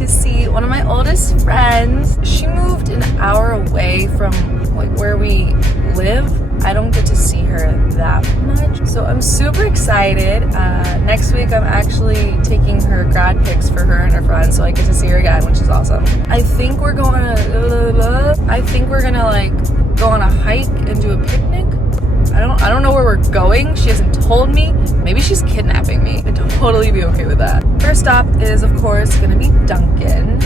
to see one of my oldest friends. She moved an hour away from like where we live. I don't get to see her that much, so I'm super excited. Next week I'm actually taking her grad pics for her and her friends, so I get to see her again, which is awesome. I think we're gonna like go on a hike and do a picnic. I don't know where we're going. She hasn't told me. Maybe she's kidnapping me. I'd totally be okay with that. First stop is of course gonna be Dunkin'.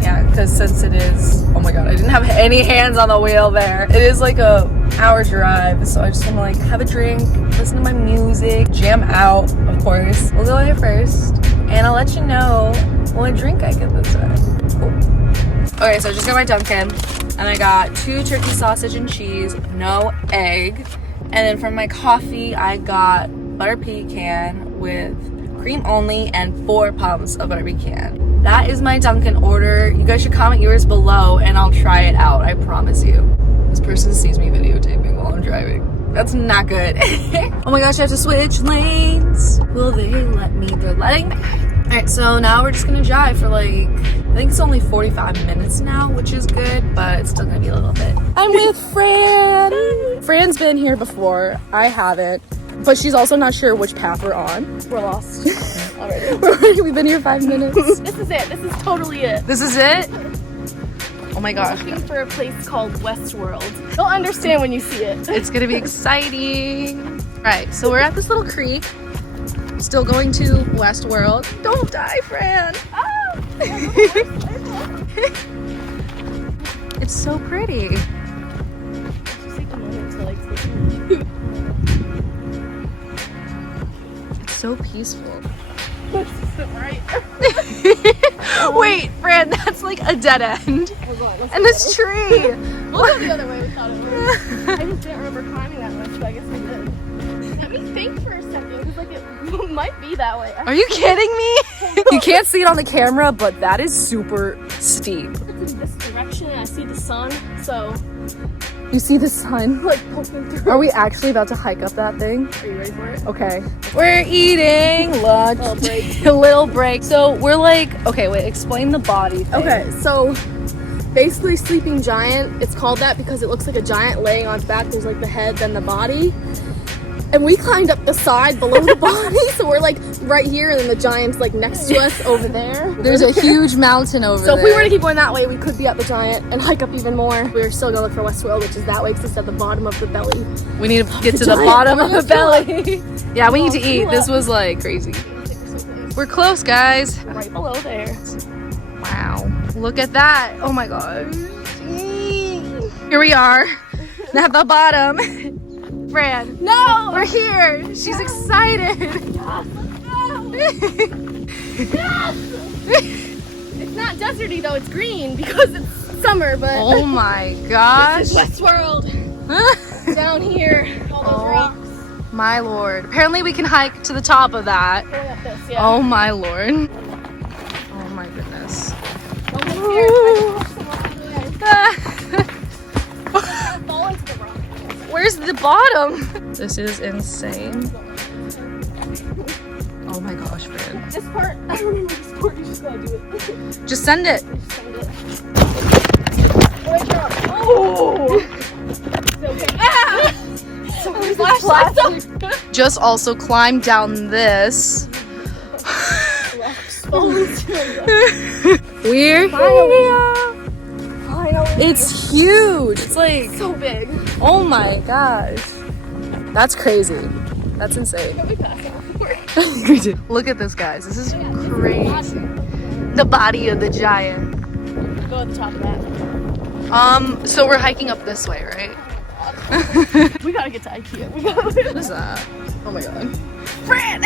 Yeah, because since it is, oh my god, I didn't have any hands on the wheel there. It is like a hour drive, so I just want to like have a drink, listen to my music, jam out, of course. We'll go there first, and I'll let you know what drink I get this time. Cool. Okay, so I just got my Dunkin', and I got 2 turkey sausage and cheese, no egg. And then for my coffee, I got butter pecan with cream only and 4 pumps of butter pecan. That is my Dunkin' order. You guys should comment yours below and I'll try it out, I promise you. This person sees me videotaping while I'm driving. That's not good. Oh my gosh, I have to switch lanes. Will they let me? They're letting me. Alright, so now we're just gonna drive for like, I think it's only 45 minutes now, which is good, but it's still gonna be a little bit. I'm with Fran. Fran's been here before, I haven't, but she's also not sure which path we're on. We're lost already. We've been here 5 minutes. This is it. This is totally it. This is it? Oh my gosh. Looking for a place called Westworld. You'll understand when you see it. It's gonna be exciting. Right, so we're at this little creek. Still going to Westworld. Don't die, Fran. Oh! It's so pretty. It's so peaceful. Right. Wait, Fran, that's like a dead end. Oh God, And this tree. We'll go the other way we thought it was. I just didn't remember climbing that much, but I guess I did. Let me think for a second, because like it might be that way. Are you kidding me? You can't see it on the camera, but that is super steep. It's in this direction and I see the sun, so You see the sun? like poking through. Are we actually about to hike up that thing? Are you ready for it? Okay. We're eating lunch. Little break. A little break. So we're like, okay, wait, explain the body thing. Okay, so basically Sleeping Giant, it's called that because it looks like a giant laying on its back. There's like the head, then the body. And we climbed up the side below the body, so we're like right here, and then the giant's like next to us over there. There's a huge mountain over So there. if we were to keep going that way, we could be at the giant and hike up even more. We're still gonna look for Westworld, which is that way because it's at the bottom of the belly. We need to get to the giant bottom of the belly. belly. Yeah, we need to eat. cool. This was like crazy. We're close, guys. Right below there. Wow. Look at that. Oh my gosh. Here we are at the bottom. Fran. No! We're here. She's excited. It's not deserty though, it's green because it's summer, but Oh my gosh. this is Westworld. Down here, all those Oh. rocks. My lord. Apparently we can hike to the top of that. Going up this, yeah. Oh my lord. Oh my goodness. Almost here. I just watched them along the way. I fall into the rock. Where's the bottom? This is insane. Oh my gosh, Fran. This part, I don't remember this part, you just gotta do it. Just send it. Just send it. Wait, drop. Oh! Okay. Ah! So many flashlights. Just also climb down this. We're here. Finally. It's huge. It's like, so big. oh my gosh. That's crazy. That's insane. Can we pass it? Look at this, guys. This is crazy. The body of the giant. Go at the top of that. So we're hiking up this way, right? We gotta get to IKEA. We gotta. What is that? Oh my god. Fran!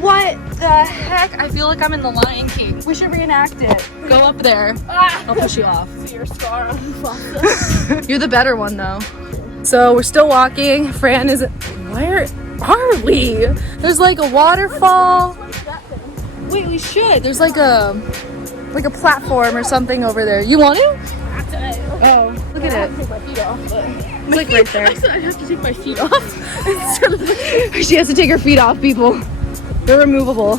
What the heck? I feel like I'm in the Lion King. We should reenact it. Go up there. I'll push you off. See your scar on the pasta. You're the better one though. So we're still walking. Fran is, where are we? There's like a waterfall. Wait, we should. There's like a platform or something over there. You want it? Not today. Oh, look I at have to take my feet off, but it. Like right I there. said I have to take my feet off. Instead of She has to take her feet off, people. They're removable.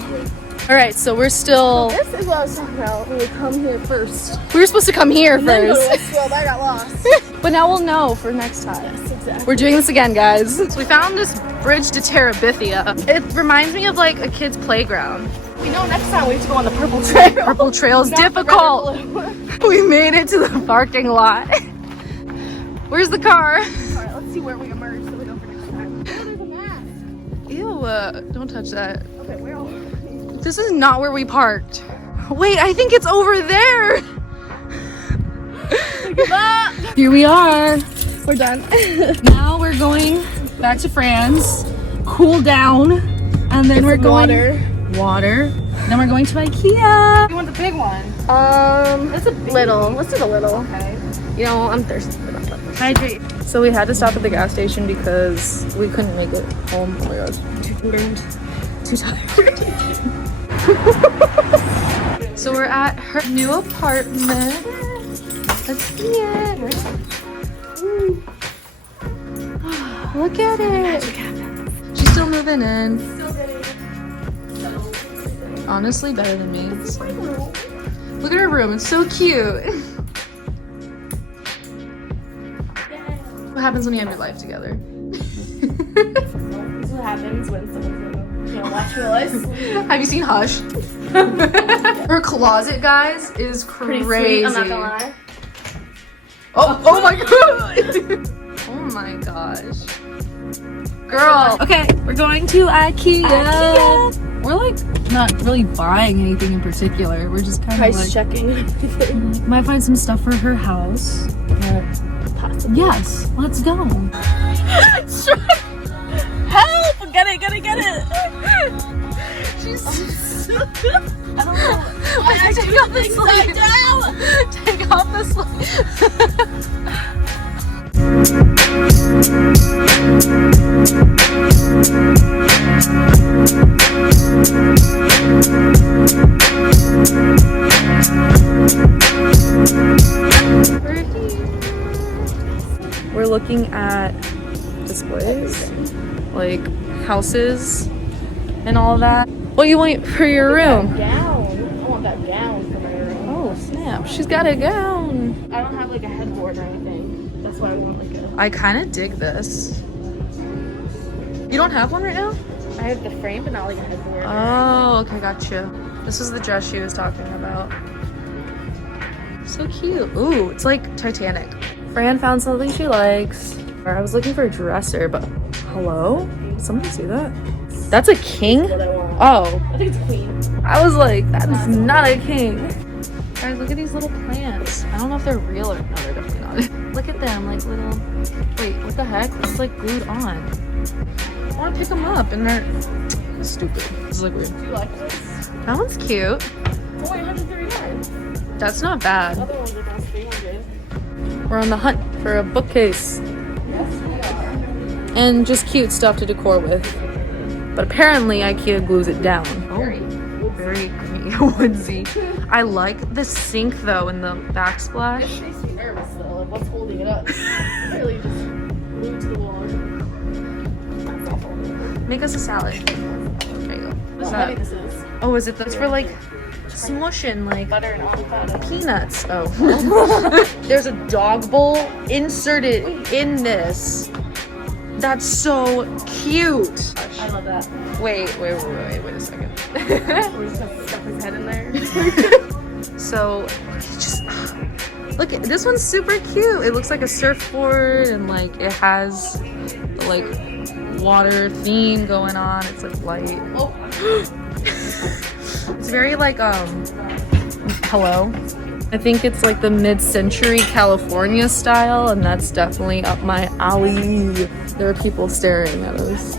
All right, so we're still. This is what I was talking about when we come here first. We were supposed to come here And then go to first, Westfield, I got lost. but now we'll know for next time. Yes, exactly. We're doing this again, guys. So we found this bridge to Terabithia. It reminds me of like a kid's playground. We know next time we have to go on the purple trail. Purple trail is Not the red difficult. or blue. We made it to the parking lot. Where's the car? Alright, let's see where we emerge so we don't forget next time. Oh, there's a mask. Ew, don't touch that. Okay, where are we? This is not where we parked. Wait, I think it's over there. Here we are. We're done. Now we're going back to France, cool down, and then we're going water. Then we're going to IKEA. You want the big one? It's a little. Let's do the little. Okay. You know, I'm thirsty for that. Hydrate. So we had to stop at the gas station because we couldn't make it home. Oh my god, too tired. So we're at her new apartment. Let's see it. Look at it. She's still moving in. Honestly, better than me. So. Look at her room. It's so cute. What happens when you have your life together? This is what happens when someone's gonna watch your list. Have you seen Hush? Her closet, guys, is crazy. Pretty sweet, I'm not gonna lie. Oh my god! Oh my gosh. Girl. Okay, we're going to IKEA. We're like not really buying anything in particular. We're just kind of Price like checking. might find some stuff for her house. But Possibly. yes, let's go. Help! Get it! She's I don't know. I take off the sleeve. Take off the sleeve. We're looking at displays, like houses and all that. What do you want for your room? Gown. I want that gown for my room. Oh snap, she's got a gown. I don't have like a headboard or anything. That's why I want like a. I kind of dig this. You don't have one right now? I have the frame, but not like a headboard. Oh, okay, gotcha. This is the dress she was talking about. So cute. Ooh, it's like Titanic. Fran found something she likes. I was looking for a dresser, but hello? Did somebody see that? That's a king? What I want. Oh, I think it's queen. I was like, that is not a king. Guys, look at these little plants. I don't know if they're real or no, they're definitely not. Look at them, like little. Wait, what the heck? It's like glued on. I want to pick them up, and they're stupid. This is like weird. Do you like this? That one's cute. Oh, wait, 139. That's not bad. Other ones are down 300. We're on the hunt for a bookcase Yes, we are. and just cute stuff to decor with. But apparently IKEA glues it down. Very woodsy. I like the sink though in the backsplash. It makes me nervous though. Like, what's holding it up? Really just glued to the wall. That's awful. Make us a salad. There you go. What's I think that? this is Oh, is it that's for like smushing like butter and avocado. peanuts? Oh. There's a dog bowl inserted in this. That's so cute. I love that. Wait a second. We're just gonna stuff his head in there. So, just look at this one's super cute. It looks like a surfboard and like it has like water theme going on. It's like light. Oh. It's very like hello. I think it's like the mid-century California style, and that's definitely up my alley. There are people staring at us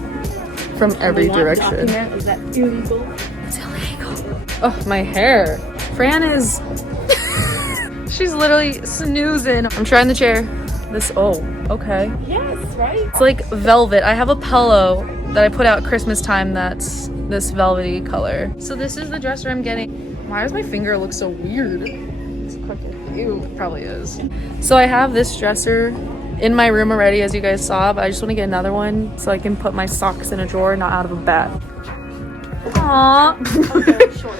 from every direction. Is that illegal? It's illegal. Oh, my hair. Fran is she's literally snoozing. I'm trying the chair. This okay. Yes, right? It's like velvet. I have a pillow that I put out at Christmas time that's this velvety color. So this is the dresser I'm getting. Why does my finger look so weird? It's crooked. Ew, it probably is. So I have this dresser in my room already, as you guys saw, but I just want to get another one so I can put my socks in a drawer, not out of a bed. Aww. I'm very short.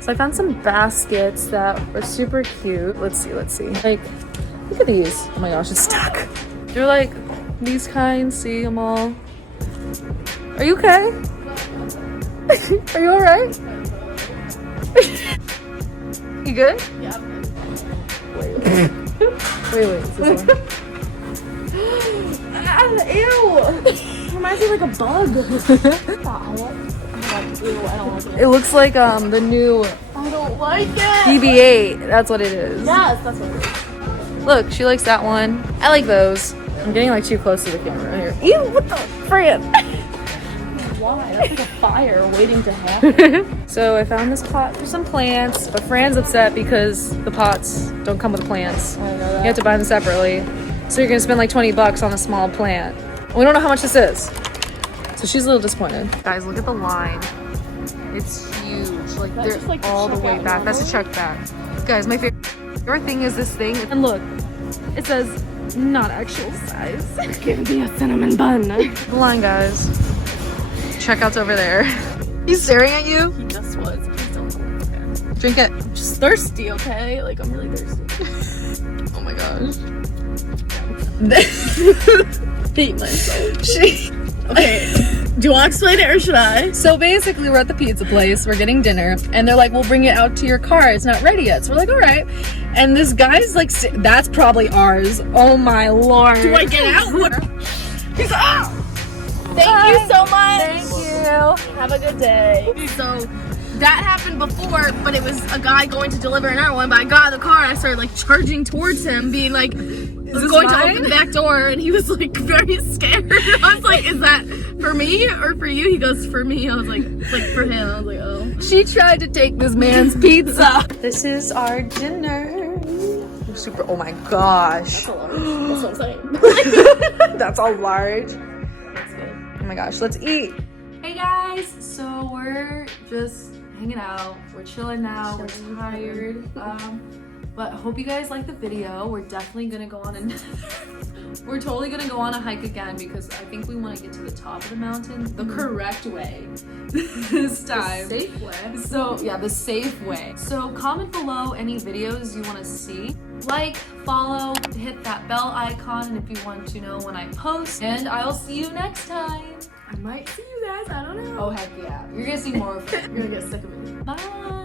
So I found some baskets that are super cute. Let's see. Like, look at these. Oh my gosh, it's stuck. They're like these kinds. See them all. Are you okay? Are you alright? You good? Yeah. Wait. Is this one? Ew! Reminds me of like a bug. Ew, I don't like it. It looks like the new I don't like it. BB-8. That's what it is. Yes, that's what it is. Look, she likes that one. I like those. I'm getting like too close to the camera here. Ew, what the Fran? Why? That's like a fire waiting to happen. So I found this pot for some plants, but Fran's upset because the pots don't come with plants. I know that. You have to buy them separately. So you're gonna spend like $20 on a small plant. We don't know how much this is. So she's a little disappointed. Guys, look at the line. It's huge. Like That's they're just, like, the all the way checkout back. That's a check back. Guys, my favorite thing is this thing. And look, it says not actual size. Give me a cinnamon bun. The line, guys. Checkout's over there. He's staring at you. He just was. Please don't tell him. Drink it. I'm just thirsty, okay? Like, I'm really thirsty. Oh my gosh. Hate myself. Okay. Do you want to explain it or should I? So basically, we're at the pizza place. We're getting dinner, and they're like, "We'll bring it out to your car. It's not ready yet." So we're like, "All right." And this guy's like, "That's probably ours." Oh my lord. Do I get out? He's out. Thank Bye. you so much. Thank you. Have a good day. So that happened before, but it was a guy going to deliver another one. But I got out of the car and I started like charging towards him, being like, I was this going to mine? open the back door, and he was like very scared. I was like, "Is that for me or for you?" He goes, "For me." I was like, for him. I was like, "Oh." She tried to take this man's pizza. This is our dinner. Super. Oh my gosh. That's what I'm saying. That's all large. That's good. Oh my gosh, let's eat. Hey guys, so we're just hanging out. We're chilling now. We're tired. But I hope you guys like the video. We're definitely gonna go on we're totally gonna go on a hike again because I think we want to get to the top of the mountain the correct way this time. The safe way. So yeah, the safe way. So comment below any videos you want to see. Like, follow, hit that bell icon if you want to know when I post. And I'll see you next time. I might see you guys. I don't know. Oh heck yeah. You're gonna see more of it. You're gonna get sick of it. Bye.